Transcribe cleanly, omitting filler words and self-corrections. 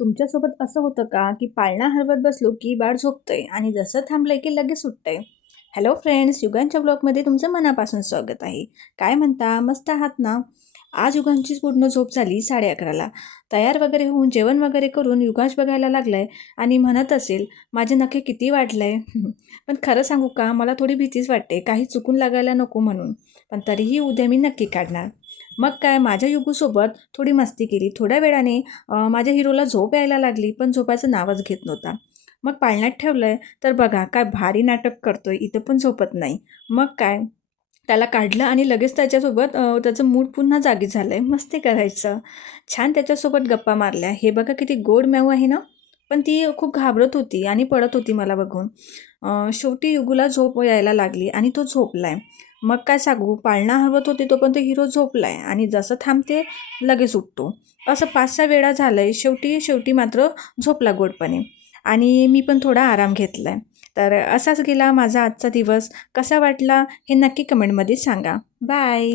तुमच्यासोबत असं होतं का की पाळणा हलवत बसलो की बाळ झोपतंय आणि जसं थांबलंय की लगेच सुटतंय? हॅलो फ्रेंड्स, युगांच्या ब्लॉगमध्ये तुमचं मनापासून स्वागत आहे. काय म्हणता, मस्त आहात ना? आज युगांचीच पूर्ण झोप झाली 11:30ला. तयार वगैरे होऊन जेवण वगैरे करून युगांश बघायला लागलाय आणि म्हणत असेल, माझे नखे किती वाढलंय. पण खरं सांगू का, मला थोडी भीतीच वाटते, काही चुकून लागायला नको म्हणून. पण तरीही उद्या मी नक्की काढणार. मग काय, माझ्या युगूसोबत थोडी मस्ती केली. थोड्या वेळाने माझ्या हिरोला झोप यायला लागली, पण झोपायचं नावच घेत नव्हता. मग पाळण्यात ठेवलंय तर बघा काय भारी नाटक करतोय, इथं पण झोपत नाही. मग काय, त्याला काढलं आणि लगेच त्याच्यासोबत त्याचं मूड पुन्हा जागी झालं आहे, मस्ती करायचं. छान त्याच्यासोबत गप्पा मारल्या. हे बघा किती गोड मॅऊ आहे ना. पण ती खूप घाबरत होती आणि पडत होती मला बघून. शेवटी युगूला झोप यायला लागली आणि तो झोपलाय. मग काय सांगू, पाळणा हलवत होती तो पण तो हिरो झोपलाय आणि जसं थांबते लगेच उठतो. असं 5-6 वेळा झालं आहे. शेवटी शेवटी मात्र झोपला गोडपणे आणि मी पण थोडा आराम घेतला आहे. तर असाच गेला माझा आजचा दिवस. कसा वाटला हे नक्की कमेंटमध्ये सांगा. बाय.